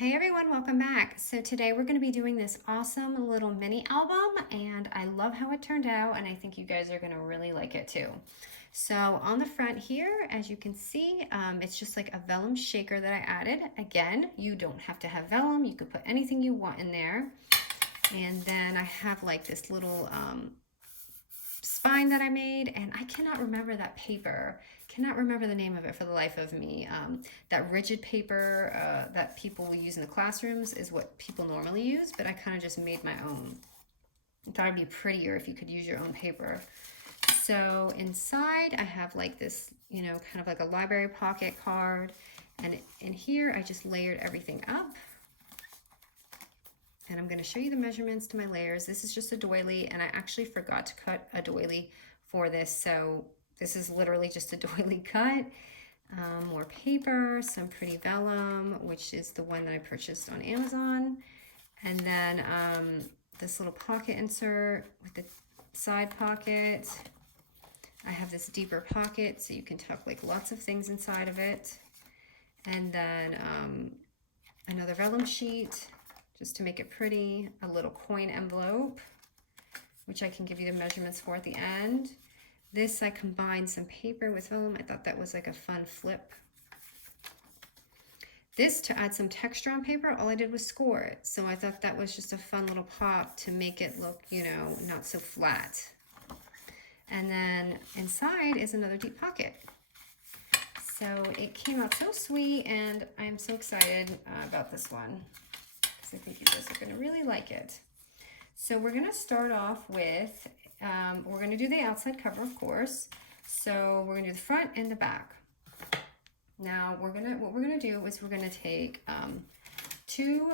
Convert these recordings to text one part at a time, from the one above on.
Hey everyone, welcome back. So today we're going to be doing this awesome little mini album, and I love how it turned out, and I think you guys are going to really like it too. So on the front here, as you can see, it's just like a vellum shaker that I added. Again, you don't have to have vellum. You could put anything you want in there. And then I have like this little spine that I made, and I cannot remember that paper. Cannot remember the name of it for the life of me. That rigid paper that people use in the classrooms is what people normally use, but I kind of just made my own. I thought it'd be prettier if you could use your own paper. So inside I have like this, kind of like a library pocket card, and in here I just layered everything up. And I'm going to show you the measurements to my layers. This is just a doily, and I actually forgot to cut a doily for this, so this is literally just a doily cut. More paper, some pretty vellum, which is the one that I purchased on Amazon, and then this little pocket insert with the side pocket. I have this deeper pocket so you can tuck like lots of things inside of it, and then another vellum sheet just to make it pretty, a little coin envelope, which I can give you the measurements for at the end. This, I combined some paper with vellum. I thought that was like a fun flip. This, to add some texture on paper, all I did was score it. So I thought that was just a fun little pop to make it look, not so flat. And then inside is another deep pocket. So it came out so sweet, and I'm so excited about this one. I think you guys are going to really like it. So we're going to start off with, we're going to do the outside cover, of course. So we're going to do the front and the back. Now what we're going to do is we're going to take 2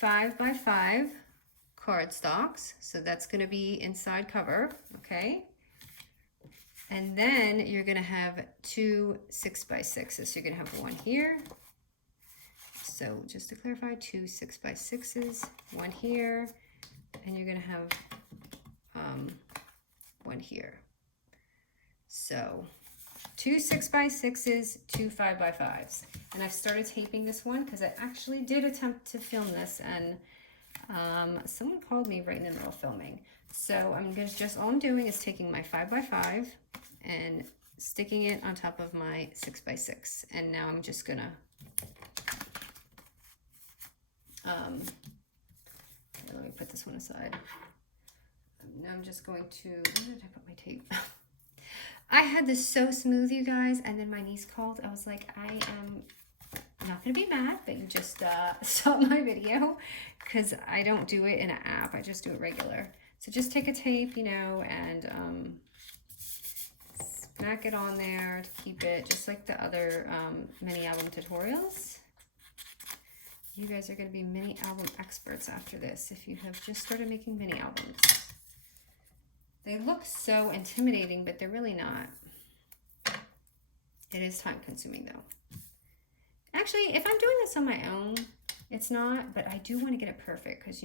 5x5 cardstocks. So that's going to be inside cover, okay? And then you're going to have 2 6x6s. So you're going to have one here. So just to clarify, 2 6x6s, one here, and you're gonna have one here. So 2 6x6s, 2 5x5s. And I've started taping this one because I actually did attempt to film this, and someone called me right in the middle of filming. So all I'm doing is taking my 5x5 and sticking it on top of my 6x6. And now I'm just gonna let me put this one aside. Now I'm just going to, where did I put my tape? I had this so smooth, you guys, and then my niece called. I was like, I am not going to be mad, but you just saw my video, because I don't do it in an app. I just do it regular. So just take a tape, and smack it on there to keep it just like the other mini album tutorials. You guys are going to be mini album experts after this if you have just started making mini albums. They look so intimidating, but they're really not. It is time consuming though. Actually, if I'm doing this on my own, it's not, but I do want to get it perfect because,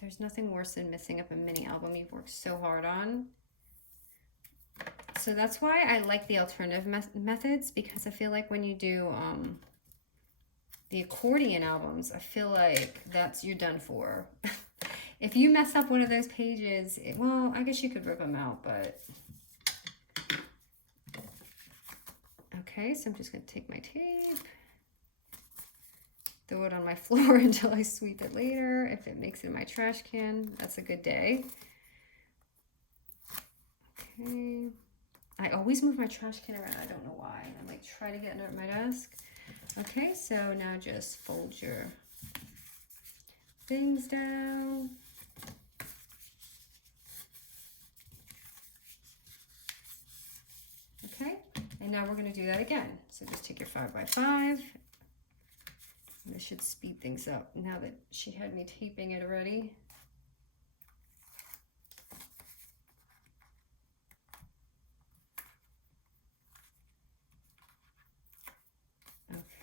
there's nothing worse than messing up a mini album you've worked so hard on. So that's why I like the alternative methods, because I feel like when you do the accordion albums, I feel like you're done for. If you mess up one of those pages, well, I guess you could rip them out, but. Okay, so I'm just going to take my tape, throw it on my floor until I sweep it later. If it makes it in my trash can, that's a good day. Okay. I always move my trash can around. I don't know why. I might try to get it under my desk. Okay, so now just fold your things down. Okay, and now we're going to do that again. So just take your 5x5. And this should speed things up now that she had me taping it already.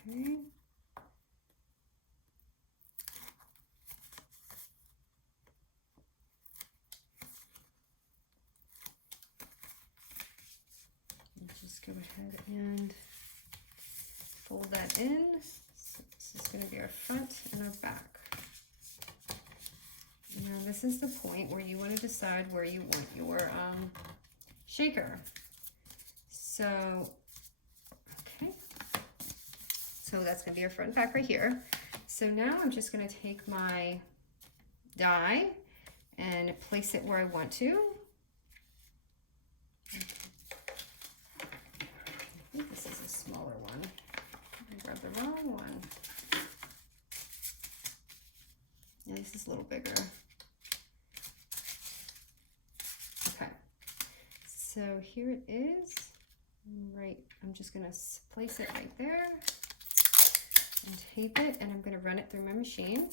Okay. Let's just go ahead and fold that in. So this is going to be our front and our back. Now this is the point where you want to decide where you want your shaker. So, okay. So that's going to be our front and back right here. So now I'm just going to take my die and place it where I want to. I think this is a smaller one. I grabbed the wrong one. Yeah, this is a little bigger. Okay, so here it is. Right, I'm just gonna place it right there and tape it, and I'm gonna run it through my machine.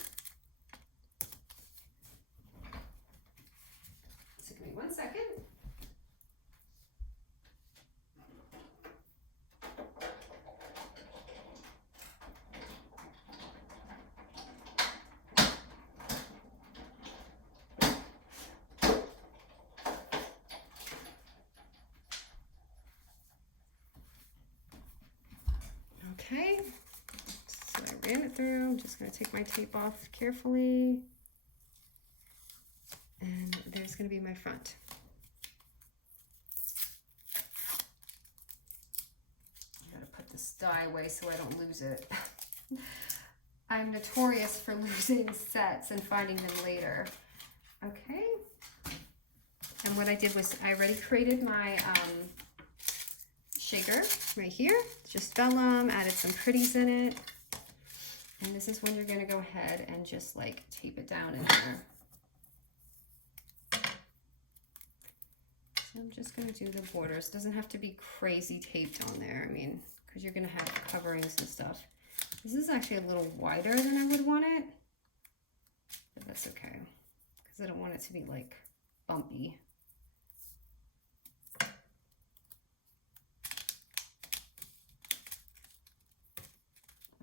So give me 1 second. Okay, so I ran it through. I'm just going to take my tape off carefully. And there's going to be my front. I gotta put this die away so I don't lose it. I'm notorious for losing sets and finding them later. Okay. And what I did was I already created my shaker right here, just vellum, added some pretties in it, and this is when you're going to go ahead and just like tape it down in there. So I'm just going to do the borders. It doesn't have to be crazy taped on there, I mean, because you're going to have coverings and stuff. This is actually a little wider than I would want it, but that's okay because I don't want it to be like bumpy.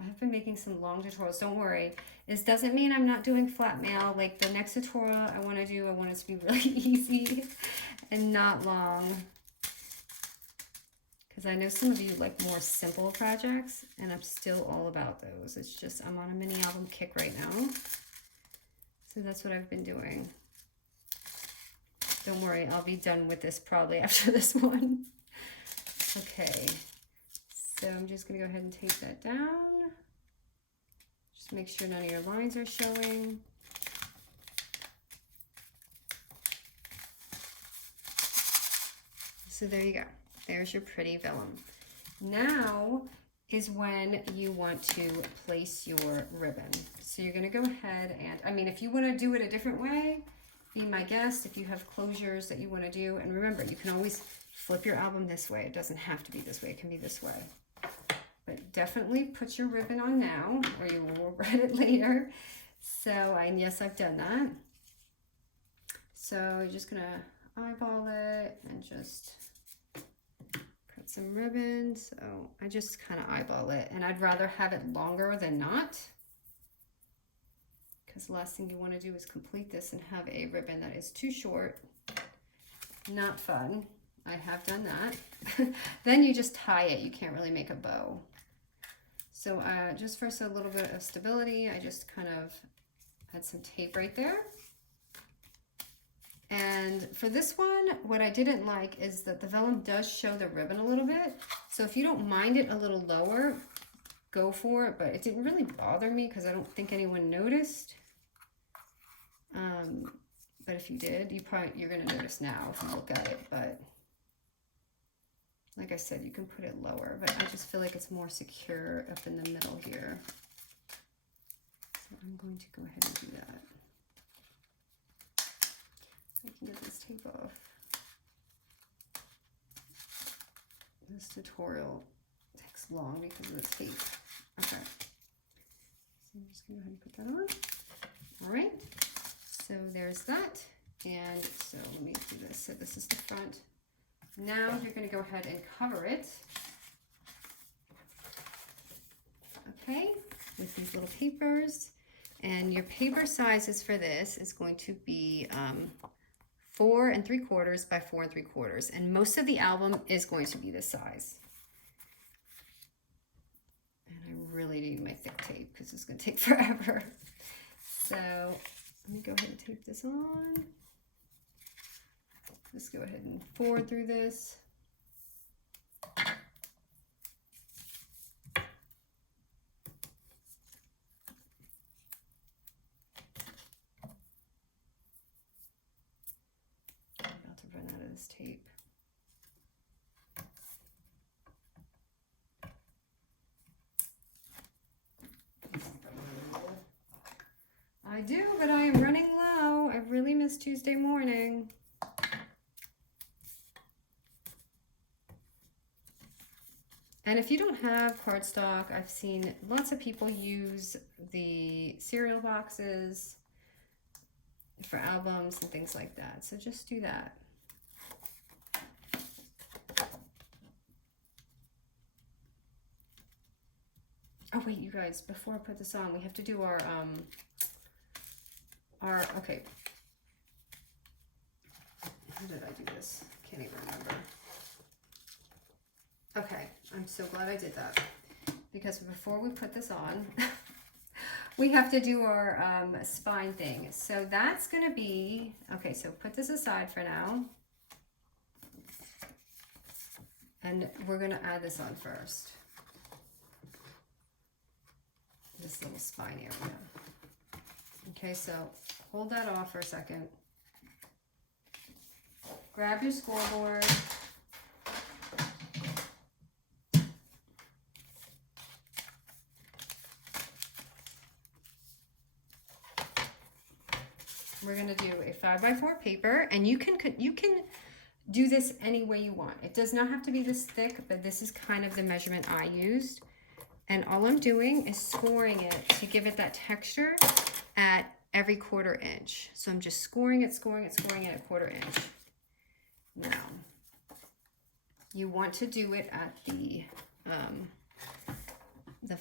I've been making some long tutorials, don't worry. This doesn't mean I'm not doing flat mail. Like the next tutorial I want to do, I want it to be really easy and not long. Because I know some of you like more simple projects, and I'm still all about those. It's just I'm on a mini album kick right now. So that's what I've been doing. Don't worry, I'll be done with this probably after this one. Okay. So I'm just going to go ahead and tape that down. Just make sure none of your lines are showing. So there you go. There's your pretty vellum. Now is when you want to place your ribbon. So you're going to go ahead and, I mean, if you want to do it a different way, be my guest. If you have closures that you want to do, and remember, you can always flip your album this way. It doesn't have to be this way. It can be this way. But definitely put your ribbon on now, or you will regret it later. So, and yes, I've done that. So you're just gonna eyeball it and just cut some ribbon. So I just kind of eyeball it, and I'd rather have it longer than not, because the last thing you want to do is complete this and have a ribbon that is too short. Not fun. I have done that. Then you just tie it. You can't really make a bow. So just for a little bit of stability, I just kind of had some tape right there. And for this one, what I didn't like is that the vellum does show the ribbon a little bit. So if you don't mind it a little lower, go for it. But it didn't really bother me because I don't think anyone noticed. But if you did, you're going to notice now if you look at it. But like I said, you can put it lower, but I just feel like it's more secure up in the middle here. So I'm going to go ahead and do that. I can get this tape off. This tutorial takes long because of the tape. Okay. So I'm just going to go ahead and put that on. All right. So there's that. And so let me do this. So this is the front. Now you're going to go ahead and cover it, okay, with these little papers. And your paper sizes for this is going to be 4 3/4 by 4 3/4, and most of the album is going to be this size. And I really need my thick tape because it's going to take forever. So let me go ahead and tape this on. Just go ahead and forward through this. I'm about to run out of this tape. I do, but I am running low. I really missed Tuesday morning. And if you don't have cardstock, I've seen lots of people use the cereal boxes for albums and things like that. So just do that. Oh wait, you guys, before I put this on, we have to do our okay. How did I do this? Can't even remember. Okay, I'm so glad I did that, because before we put this on, we have to do our spine thing. So that's gonna be, okay, so put this aside for now. And we're gonna add this on first. This little spine area. Okay, so hold that off for a second. Grab your scoreboard. We're gonna do a 5x4 paper, and you can do this any way you want. It does not have to be this thick, but this is kind of the measurement I used. And all I'm doing is scoring it to give it that texture at every 1/4 inch. So I'm just scoring it at 1/4 inch. Now, you want to do it at the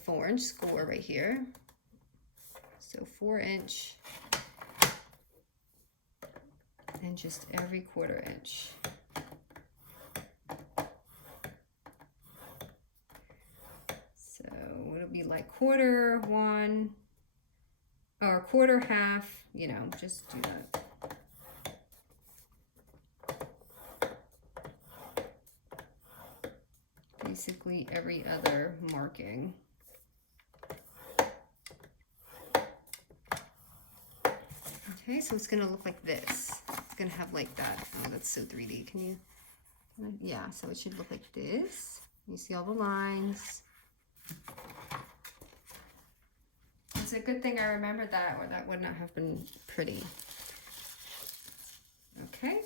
4-inch score right here. So 4-inch. And just every 1/4 inch. So it'll be like 1/4, 1, or 1/4, half, you know, just do that. Basically every other marking. Okay, so it's gonna look like this. It's gonna have like that. Oh, that's so 3D. Can you? Yeah, so it should look like this. You see all the lines. It's a good thing I remembered that, or that would not have been pretty. Okay.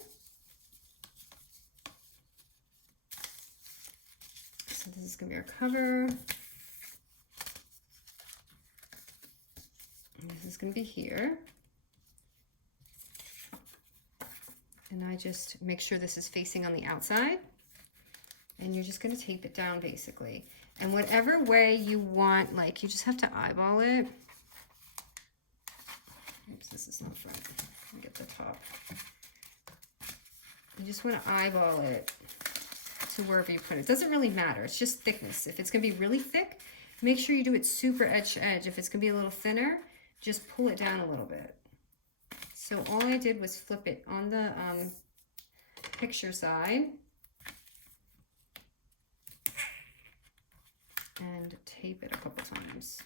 So this is gonna be our cover. And this is gonna be here. And I just make sure this is facing on the outside. And you're just gonna tape it down basically. And whatever way you want, like, you just have to eyeball it. Oops, this is not front. Let me get the top. You just wanna eyeball it to wherever you put it. It doesn't really matter, it's just thickness. If it's gonna be really thick, make sure you do it super edge to edge. If it's gonna be a little thinner, just pull it down a little bit. So all I did was flip it on the picture side and tape it a couple times.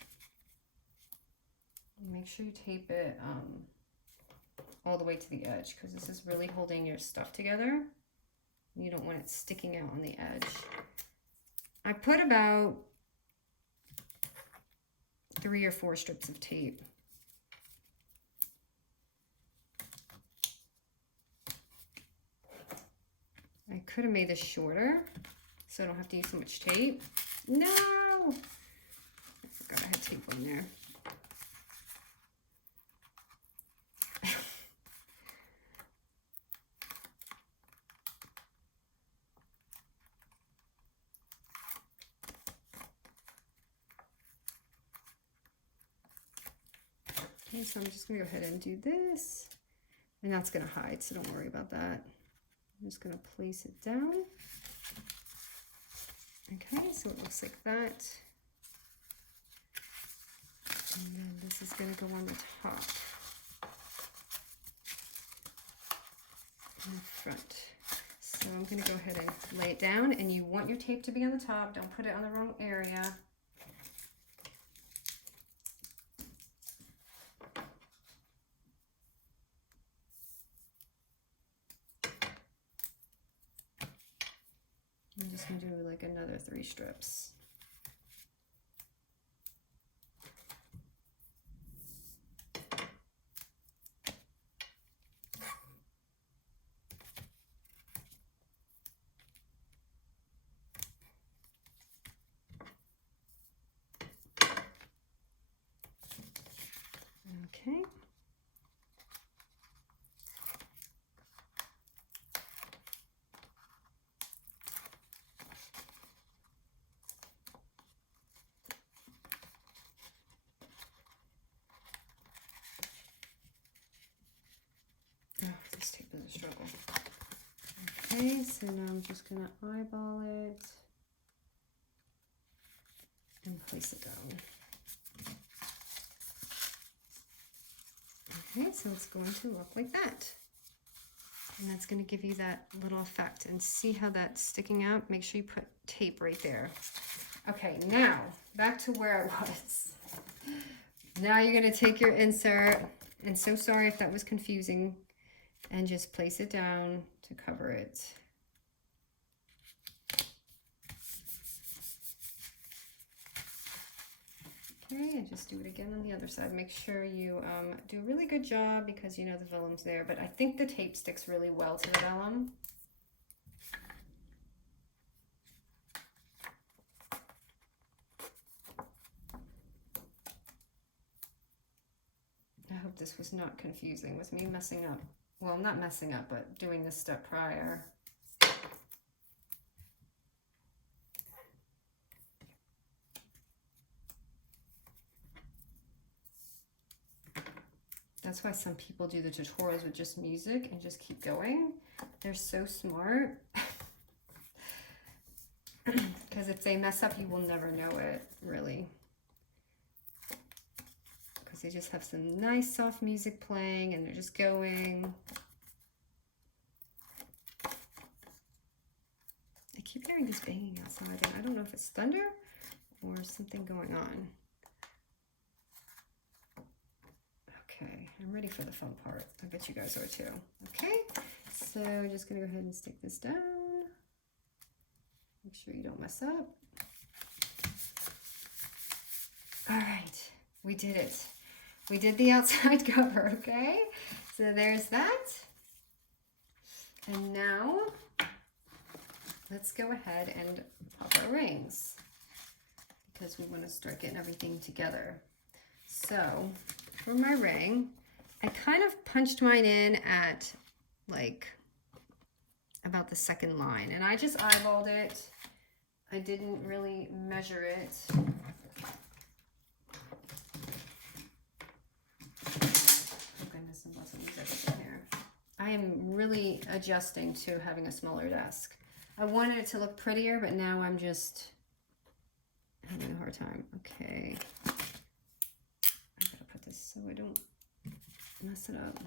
Make sure you tape it all the way to the edge, because this is really holding your stuff together. You don't want it sticking out on the edge. I put about 3 or 4 strips of tape. I could have made this shorter, so I don't have to use so much tape. No! I forgot I had tape on there. Okay, so I'm just gonna go ahead and do this. And that's gonna hide, so don't worry about that. I'm just gonna place it down. Okay, so it looks like that. And then this is going to go on the top in the front. So I'm going to go ahead and lay it down, and you want your tape to be on the top. Don't put it on the wrong area. I'm just going to do like another 3 strips. Okay. Oh, this tape is a struggle. Okay, so now I'm just going to eyeball it and place it down. Okay, so it's going to look like that. And that's going to give you that little effect. And see how that's sticking out? Make sure you put tape right there. Okay, now back to where I was. Now you're going to take your insert, and so sorry if that was confusing, and just place it down to cover it. Okay, and just do it again on the other side. Make sure you do a really good job, because you know the vellum's there, but I think the tape sticks really well to the vellum. I hope this was not confusing with me messing up. Well, not messing up, but doing this step prior. That's why some people do the tutorials with just music and just keep going. They're so smart. Because if they mess up, you will never know it, really. Because they just have some nice soft music playing and they're just going. I keep hearing this banging outside, and I don't know if it's thunder or something going on. Okay, I'm ready for the fun part. I bet you guys are too. Okay, so just gonna go ahead and stick this down. Make sure you don't mess up. All right, we did it. We did the outside cover, okay? So there's that. And now let's go ahead and pop our rings, because we want to start getting everything together. So for my ring, I kind of punched mine in at like about the second line, and I just eyeballed it. I didn't really measure it. Oh goodness, I'm about to lose everything here. I am really adjusting to having a smaller desk. I wanted it to look prettier, but now I'm just having a hard time. Okay. So I don't mess it up.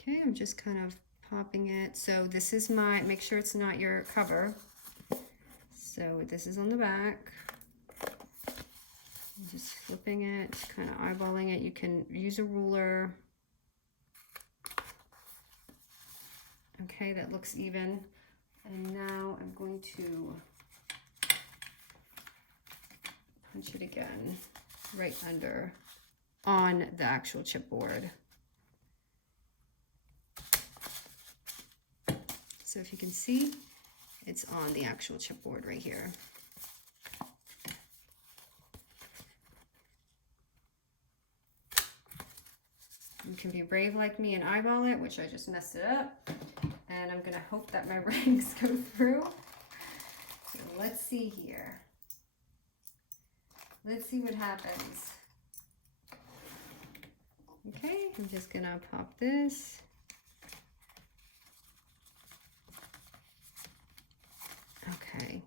Okay, I'm just kind of popping it. So this is my, make sure it's not your cover. So this is on the back. I'm just flipping it, kind of eyeballing it. You can use a ruler. Okay, that looks even. And now I'm going to punch it again right under on the actual chipboard. So if you can see, it's on the actual chipboard right here. You can be brave like me and eyeball it, which I just messed it up. And I'm gonna hope that my rings go through. So let's see here. Let's see what happens. Okay, I'm just gonna pop this. Okay.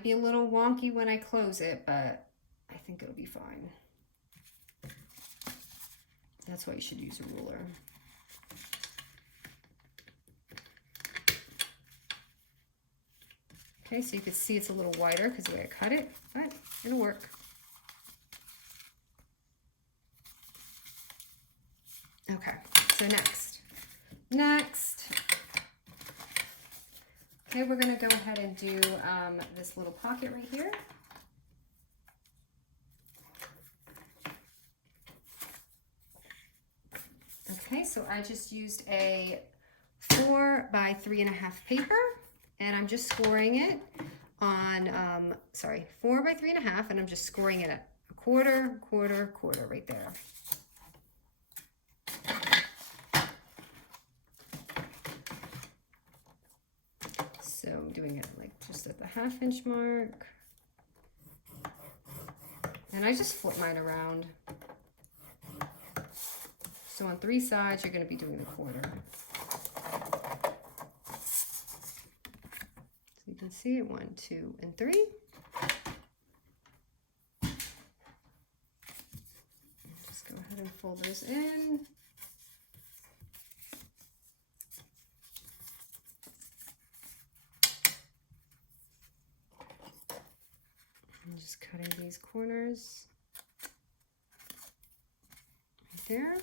might be a little wonky when I close it, but I think it'll be fine. That's why you should use a ruler. Okay, so you can see it's a little wider because the way I cut it, but it'll work. Okay, so next. Okay, we're gonna go ahead and do this little pocket right here. Okay, so I just used a 4 by 3.5 paper, and I'm just scoring it on, 4 by 3.5, and I'm just scoring it at a quarter, quarter, quarter right there. So I'm doing it like just at the 1/2 inch mark. And I just flip mine around. So on 3 sides, you're going to be doing the quarter. So you can see it 1, 2, and 3. Just go ahead and fold those in. I'm just cutting these corners right there.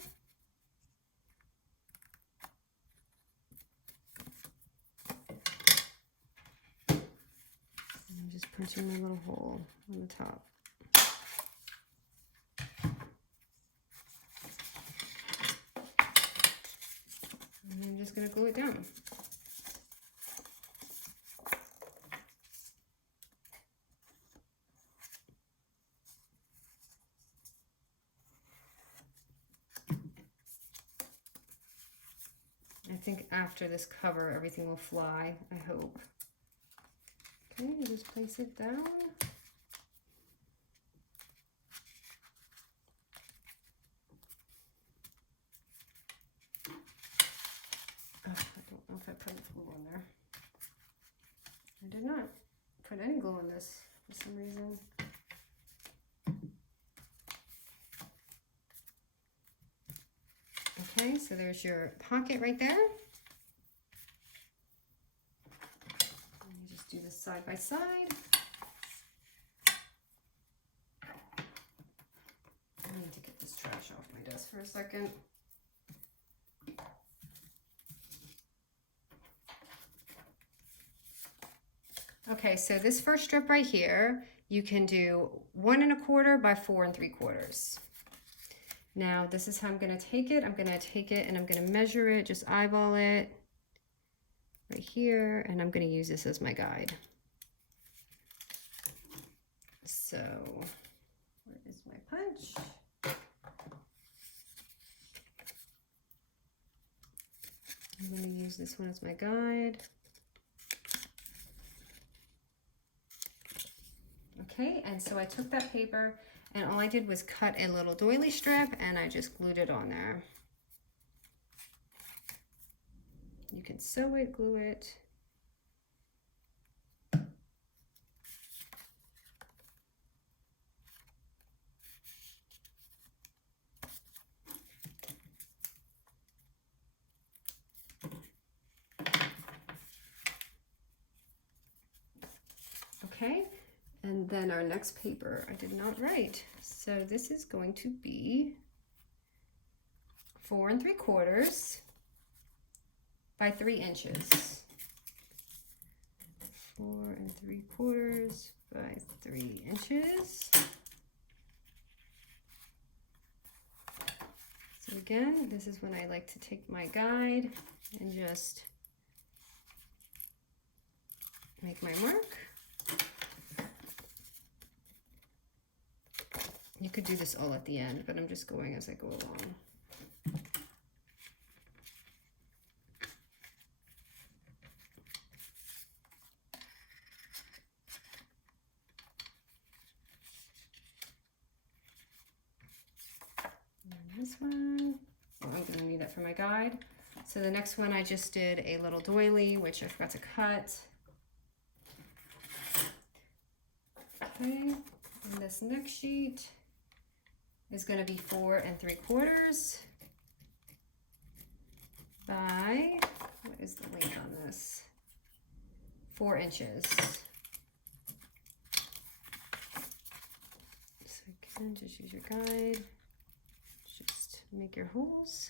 I'm just punching my little hole on the top. And I'm just going to glue it down. I think after this cover, everything will fly, I hope. Okay, just place it down. Oh, I don't know if I put glue on there. I did not put any glue on this for some reason. Okay, so there's your pocket right there. Let me just do this side by side. I need to get this trash off my desk for a second. Okay, so this first strip right here, you can do 1 1/4 by 4 3/4. Now this is how I'm gonna take it. I'm gonna take it and I'm gonna measure it, just eyeball it right here, and I'm gonna use this as my guide. So, where is my punch? I'm gonna use this one as my guide. Okay, and so I took that paper and all I did was cut a little doily strip and I just glued it on there. You can sew it, glue it. Okay. And then our next paper, I did not write. So this is going to be 4 3/4 by 3 inches. 4 3/4 by 3 inches. So again, this is when I like to take my guide and just make my mark. You could do this all at the end, but I'm just going as I go along. And this one, oh, I'm going to need that for my guide. So the next one I just did a little doily, which I forgot to cut. Okay, and this next sheet is going to be 4 3/4 by, what is the length on this? 4 inches. So again, just use your guide. Just make your holes.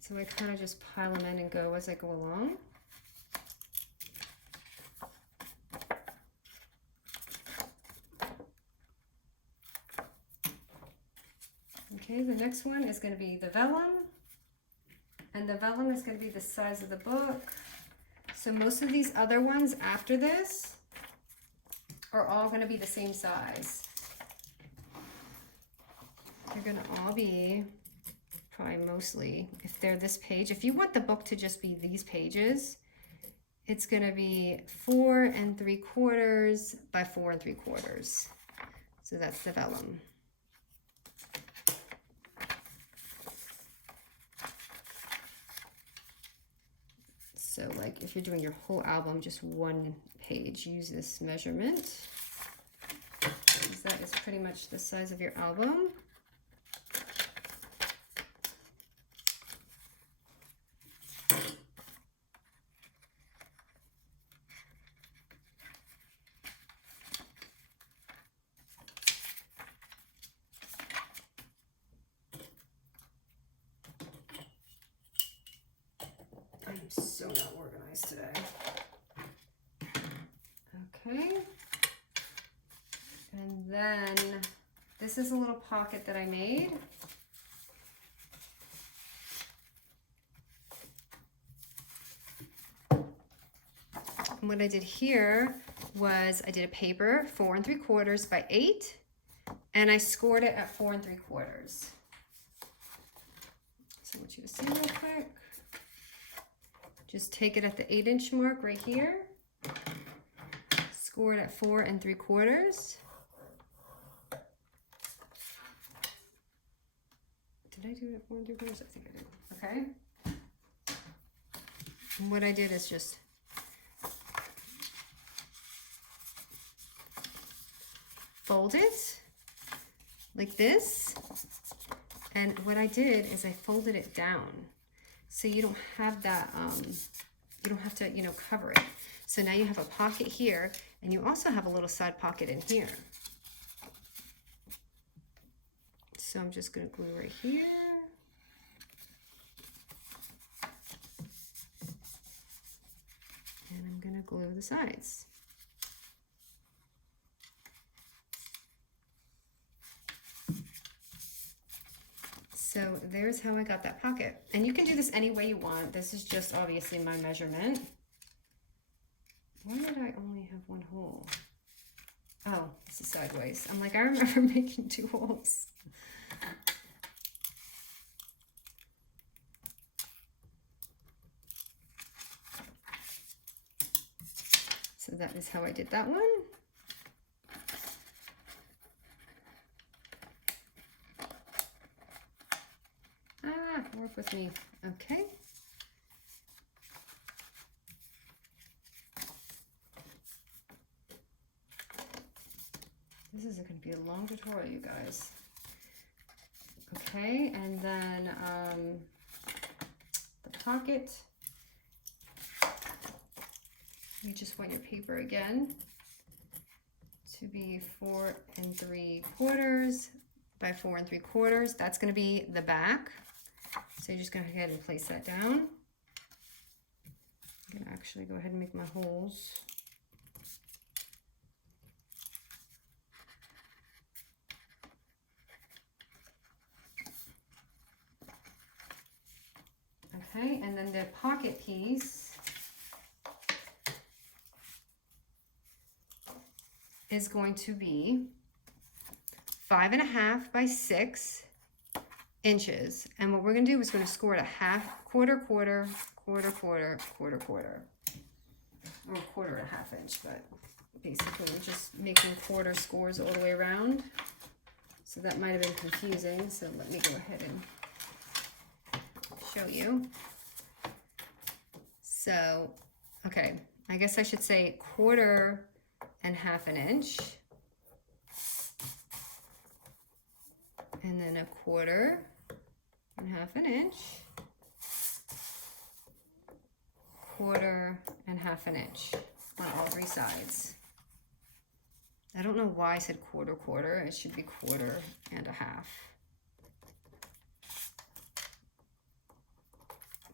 So I kind of just pile them in and go as I go along. Okay, the next one is going to be the vellum, and the vellum is going to be the size of the book. So most of these other ones after this are all going to be the same size. They're going to all be probably mostly, if they're this page, if you want the book to just be these pages, it's going to be 4 3/4 by 4 3/4. So that's the vellum. So like if you're doing your whole album, just one page, use this measurement, because that is pretty much the size of your album. I'm so not organized today. Okay. And then this is a little pocket that I made. And what I did here was I did a paper 4 3/4 by 8, and I scored it at 4 3/4. So I want you to see real quick. Just take it at the 8-inch mark right here. Score it at 4 3/4. Did I do it at 4 3/4? I think I did. Okay. And what I did is just fold it like this. And what I did is I folded it down. So you don't have that, you don't have to, you know, cover it. So now you have a pocket here, and you also have a little side pocket in here. So I'm just going to glue right here. And I'm going to glue the sides. So there's how I got that pocket. And you can do this any way you want. This is just obviously my measurement. Why did I only have one hole? Oh, this is sideways. I'm like, I remember making 2 holes. So that is how I did that one. Work with me. Okay. This is going to be a long tutorial, you guys. Okay, and then the pocket. You just want your paper again to be 4 3/4 by 4 3/4. That's going to be the back. So you're just going to go ahead and place that down. I'm going to actually go ahead and make my holes. Okay, and then the pocket piece is going to be 5.5 by 6 inches. And what we're going to do is we're going to score it a half, quarter, quarter, quarter, quarter, quarter, quarter, or 1/4 inch, but basically we're just making quarter scores all the way around. So that might have been confusing. So let me go ahead and show you. So, okay, I guess I should say 1/4 and 1/2 inch. And then 1/4 and 1/2 inch. 1/4 and 1/2 inch on all 3 sides. I don't know why I said 1/4. It should be 1/4 and 1/2.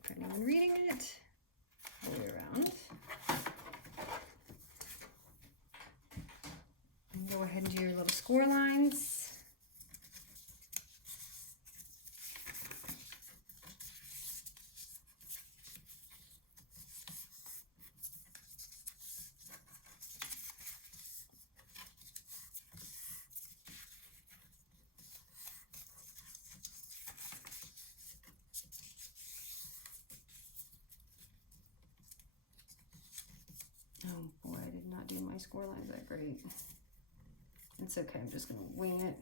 For anyone reading it, all the way around. And go ahead and do your little score lines. Oh boy, I did not do my score lines that great. It's okay, I'm just gonna wing it.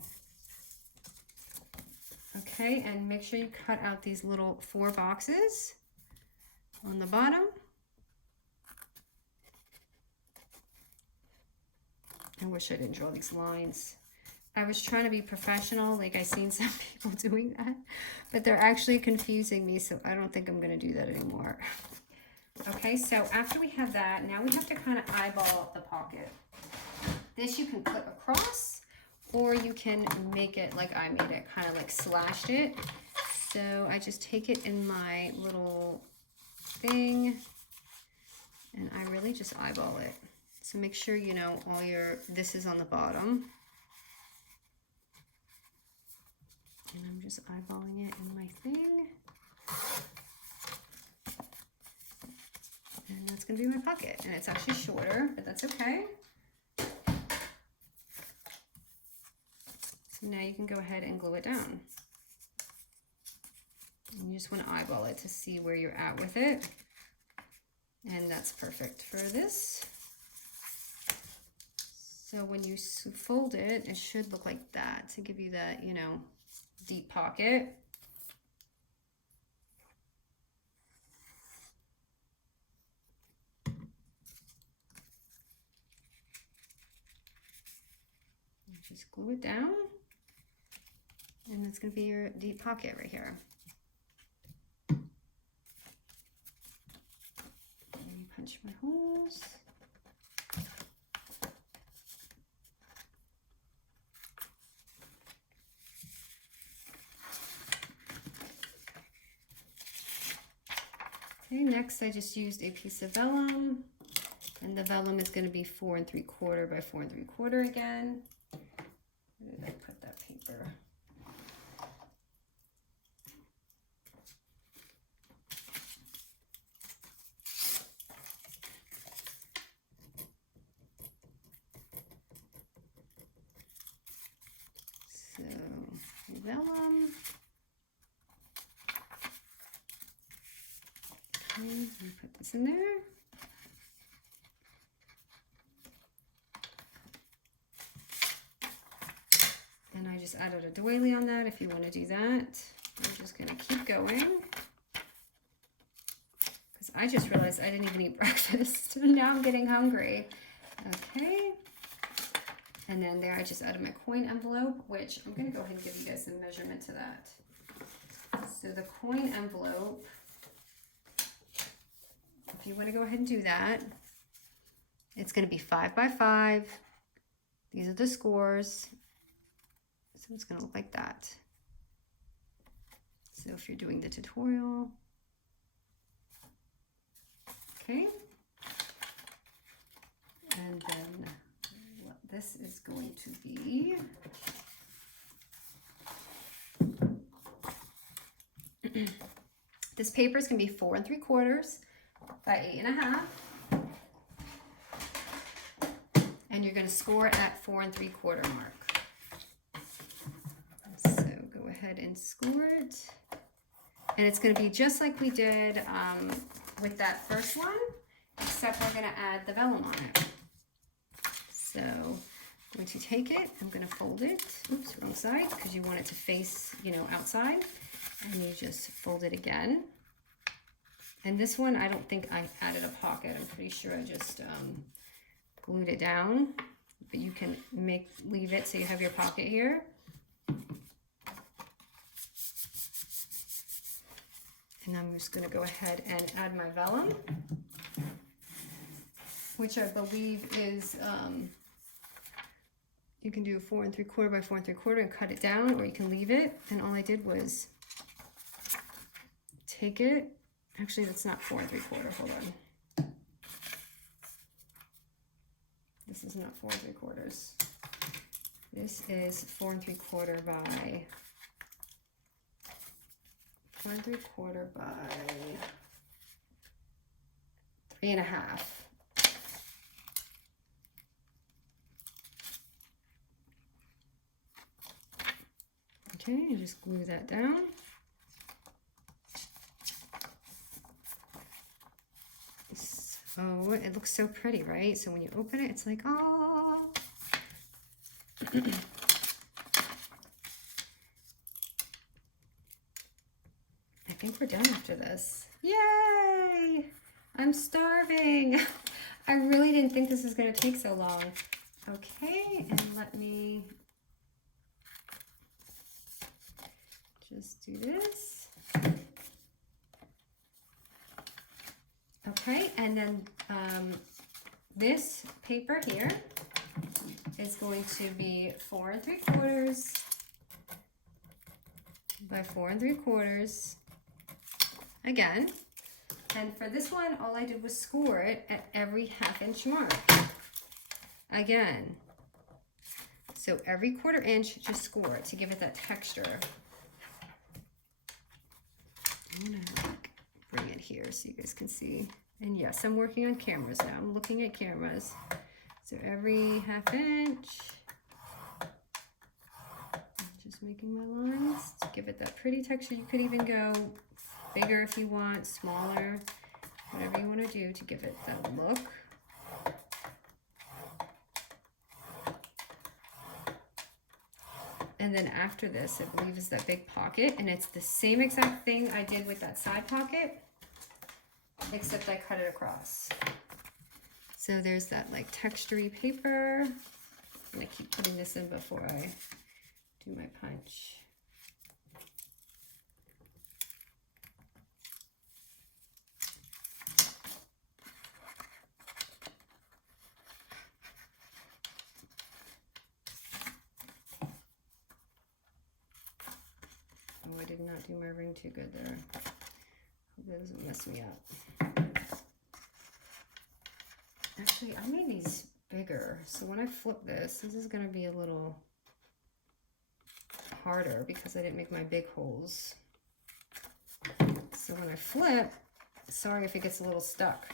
Okay, and make sure you cut out these little 4 boxes on the bottom. I wish I didn't draw these lines. I was trying to be professional, like I seen some people doing that, but they're actually confusing me, so I don't think I'm gonna do that anymore. Okay, so after we have that, now we have to kind of eyeball the pocket. This you can clip across, or you can make it like I made it, kind of like slashed it. So I just take it in my little thing, and I really just eyeball it. So make sure you know all your, this is on the bottom. And I'm just eyeballing it in my thing. And that's gonna be my pocket. And it's actually shorter, but that's okay. So now you can go ahead and glue it down. And you just wanna eyeball it to see where you're at with it. And that's perfect for this. So when you fold it, it should look like that to give you that, you know, deep pocket. Just glue it down, and it's going to be your deep pocket right here. And you punch my holes. Okay, next I just used a piece of vellum, and the vellum is going to be 4 3/4 by 4 3/4 again. Where did I put that paper? So, vellum. Okay, let me put this in there. And I just added a doily on that if you want to do that. I'm just going to keep going. Because I just realized I didn't even eat breakfast. Now I'm getting hungry. Okay. And then there I just added my coin envelope, which I'm going to go ahead and give you guys some measurement to that. So the coin envelope, if you want to go ahead and do that, it's going to be 5 by 5. These are the scores. So it's going to look like that. So if you're doing the tutorial, okay. And then what this is going to be, this paper is going to be 4 3/4 by 8 1/2. And you're going to score it at 4 3/4 mark. So go ahead and score it. And it's going to be just like we did with that first one, except we're going to add the vellum on it. So I'm going to take it, I'm going to fold it, oops, wrong side, because you want it to face, you know, outside. And you just fold it again. And this one, I don't think I added a pocket. I'm pretty sure I just glued it down. But you can leave it so you have your pocket here. And I'm just going to go ahead and add my vellum, which I believe is, you can do 4 3/4 by 4 3/4 and cut it down, or you can leave it. And all I did was take it. Actually, that's not 4 3/4. Hold on. This is not 4 3/4. This is 4 3/4 by 4 3/4 by 3 1/2. Okay, you just glue that down. So it looks so pretty, right? So when you open it, it's like, oh. I think we're done after this. Yay! I'm starving. I really didn't think this was going to take so long. Okay, and let me just do this. Okay, and then this paper here is going to be 4 3/4 by 4 3/4 again. And for this one, all I did was score it at every 1/2 inch mark. Again. So every 1/4 inch, just score it to give it that texture. I'm gonna bring it here so you guys can see. And yes, I'm working on cameras now. I'm looking at cameras. So every 1/2 inch, I'm just making my lines to give it that pretty texture. You could even go bigger if you want, smaller, whatever you want to do to give it that look. And then after this, I believe is that big pocket, and it's the same exact thing I did with that side pocket, except I cut it across. So there's that like textury paper, and I keep putting this in before I do my punch. Oh, I did not do my ring too good there. Hope that doesn't mess me up. Actually, I made these bigger, so when I flip this, this is going to be a little harder because I didn't make my big holes. So when I flip, sorry if it gets a little stuck.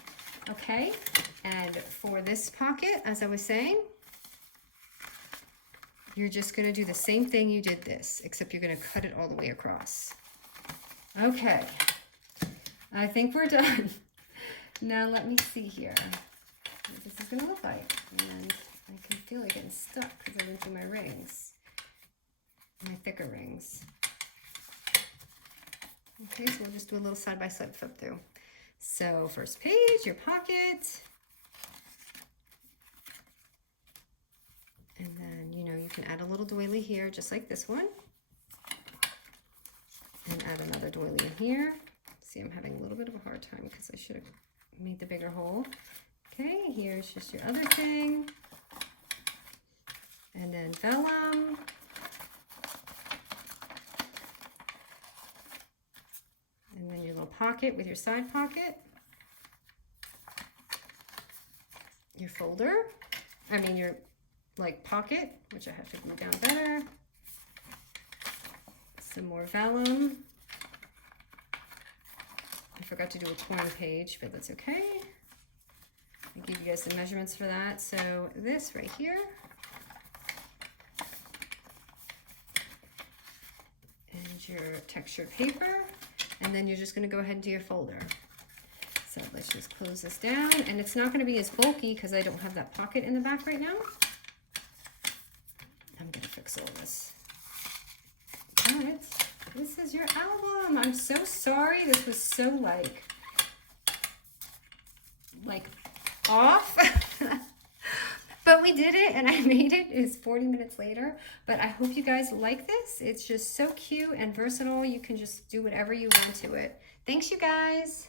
Okay, and for this pocket, as I was saying, you're just going to do the same thing you did this, except you're going to cut it all the way across. Okay, I think we're done. Now let me see here what this is going to look like. And I can feel it getting stuck because I didn't do my rings, my thicker rings. Okay, so we'll just do a little side-by-side flip through. So first page, your pocket. And then, you know, you can add a little doily here, just like this one. And add another doily in here. See, I'm having a little bit of a hard time because I should have made the bigger hole. Okay, here's just your other thing. And then vellum. And then your little pocket with your side pocket. Your folder. I mean your like pocket, which I have to glue down better. Some more vellum. I forgot to do a torn page, but that's okay. I'll give you guys the measurements for that. So this right here. And your textured paper. And then you're just going to go ahead and do your folder. So let's just close this down. And it's not going to be as bulky because I don't have that pocket in the back right now. I'm going to fix all this. But this is your album. I'm so sorry. This was so like like off. But we did it, and I made it. It's 40 minutes later, but I hope you guys like this. It's just so cute and versatile. You can just do whatever you want to it. Thanks, you guys.